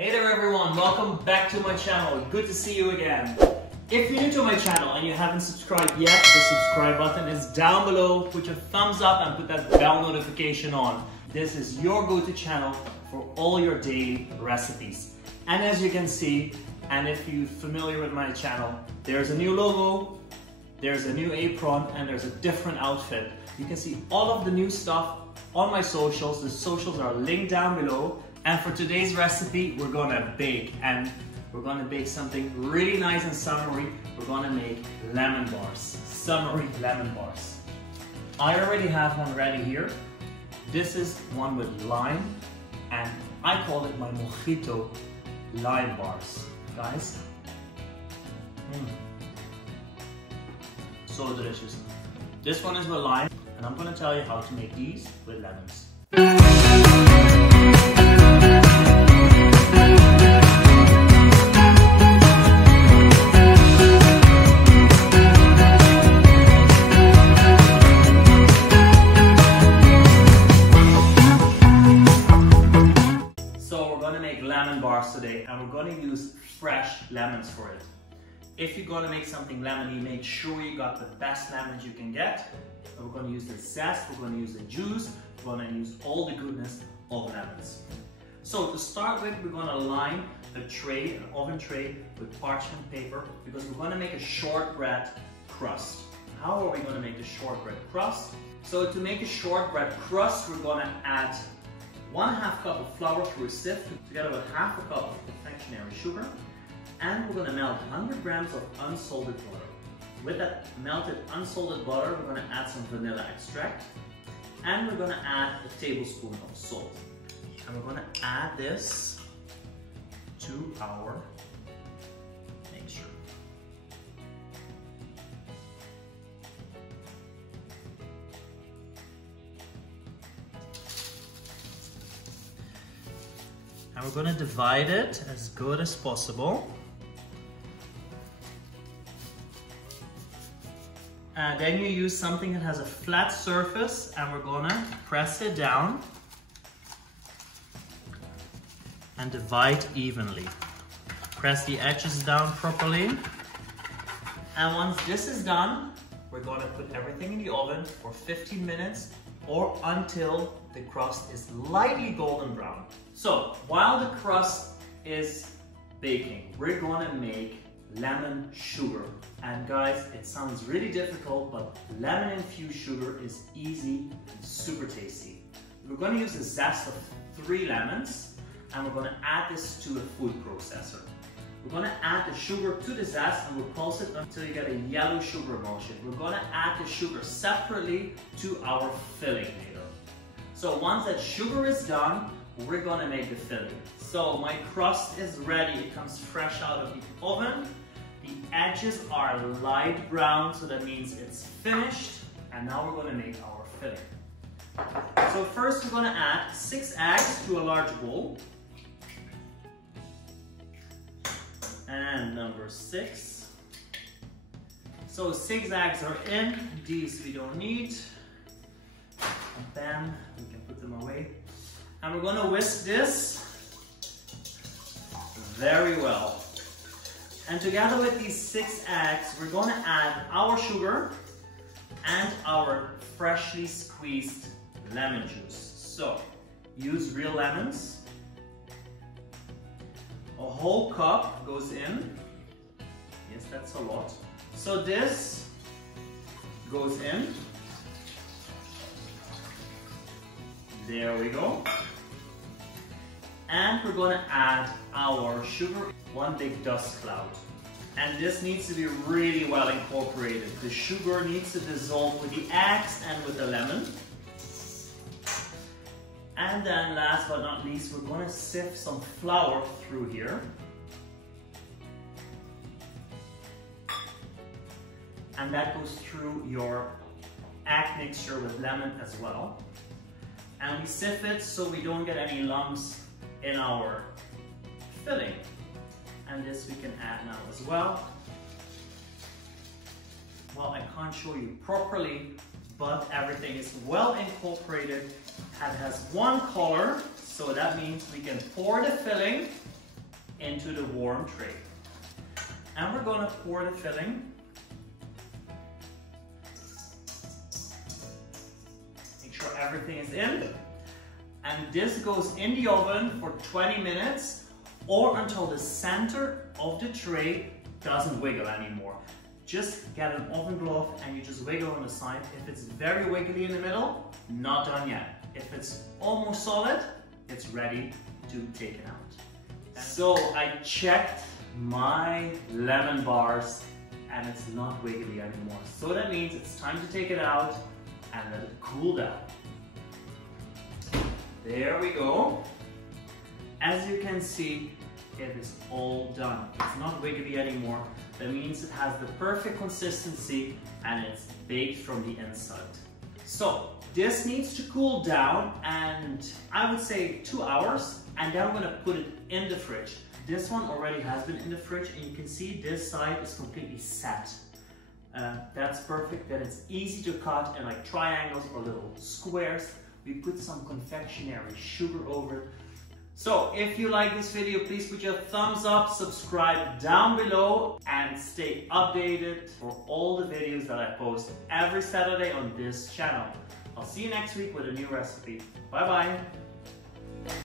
Hey there everyone, welcome back to my channel. Good to see you again. If you're new to my channel and you haven't subscribed yet, the subscribe button is down below. Put your thumbs up and put that bell notification on. This is your go-to channel for all your daily recipes. And as you can see, and if you're familiar with my channel, there's a new logo, there's a new apron, and there's a different outfit. You can see all of the new stuff on my socials. The socials are linked down below. And for today's recipe, we're gonna bake, and we're gonna bake something really nice and summery. We're gonna make lemon bars, summery lemon bars. I already have one ready here. This is one with lime, and I call it my mojito lime bars, guys. So delicious. This one is with lime, and I'm gonna tell you how to make these with lemons. Lemon bars today, and we're going to use fresh lemons for it. If you're going to make something lemony, make sure you got the best lemons you can get. We're going to use the zest, we're going to use the juice, we're going to use all the goodness of lemons. So to start with, we're going to line a tray, an oven tray, with parchment paper, because we're going to make a shortbread crust. How are we going to make the shortbread crust? So to make a shortbread crust, we're going to add 1/2 cup of flour through a sieve together with 1/2 cup of confectionery sugar, and we're going to melt 100 grams of unsalted butter. With that melted unsalted butter, we're going to add some vanilla extract, and we're going to add a tablespoon of salt. And we're going to add this to our mixture. And we're going to divide it as good as possible. And then you use something that has a flat surface, and we're going to press it down and divide evenly. Press the edges down properly. And once this is done, we're going to put everything in the oven for 15 minutes or until the crust is lightly golden brown. So while the crust is baking, we're going to make lemon sugar. And guys, it sounds really difficult, but lemon infused sugar is easy and super tasty. We're going to use the zest of 3 lemons, and we're going to add this to a food processor. We're going to add the sugar to the zest, and we'll pulse it until you get a yellow sugar emulsion. We're going to add the sugar separately to our filling later. So once that sugar is done, we're going to make the filling. So my crust is ready. It comes fresh out of the oven. The edges are light brown, so that means it's finished. And now we're going to make our filling. So first we're going to add 6 eggs to a large bowl. And number 6. So 6 eggs are in. These we don't need. And then we can put them away. And we're going to whisk this very well. And together with these 6 eggs, we're going to add our sugar and our freshly squeezed lemon juice. So use real lemons. A whole cup goes in. Yes, that's a lot. So this goes in. There we go. And we're going to add our sugar, 1 big dust cloud. And this needs to be really well incorporated. The sugar needs to dissolve with the eggs and with the lemon. And then last but not least, we're going to sift some flour through here. And that goes through your egg mixture with lemon as well. And we sift it so we don't get any lumps in our filling. And this we can add now as well. Well, I can't show you properly, but everything is well incorporated and has one color, so that means we can pour the filling into the warm tray. And we're gonna pour the filling. Make sure everything is in. And this goes in the oven for 20 minutes or until the center of the tray doesn't wiggle anymore. Just get an oven glove and you just wiggle on the side. If it's very wiggly in the middle, not done yet. If it's almost solid, it's ready to take it out. So I checked my lemon bars and it's not wiggly anymore. So that means it's time to take it out and let it cool down. There we go. As you can see, it is all done. It's not wiggly anymore. That means it has the perfect consistency and it's baked from the inside. So this needs to cool down, and I would say 2 hours, and then I'm gonna put it in the fridge. This one already has been in the fridge and you can see this side is completely set. That's perfect. Then it's easy to cut in like triangles or little squares. We put some confectionery sugar over it. So if you like this video, please put your thumbs up, subscribe down below, and stay updated for all the videos that I post every Saturday on this channel. I'll see you next week with a new recipe. Bye bye.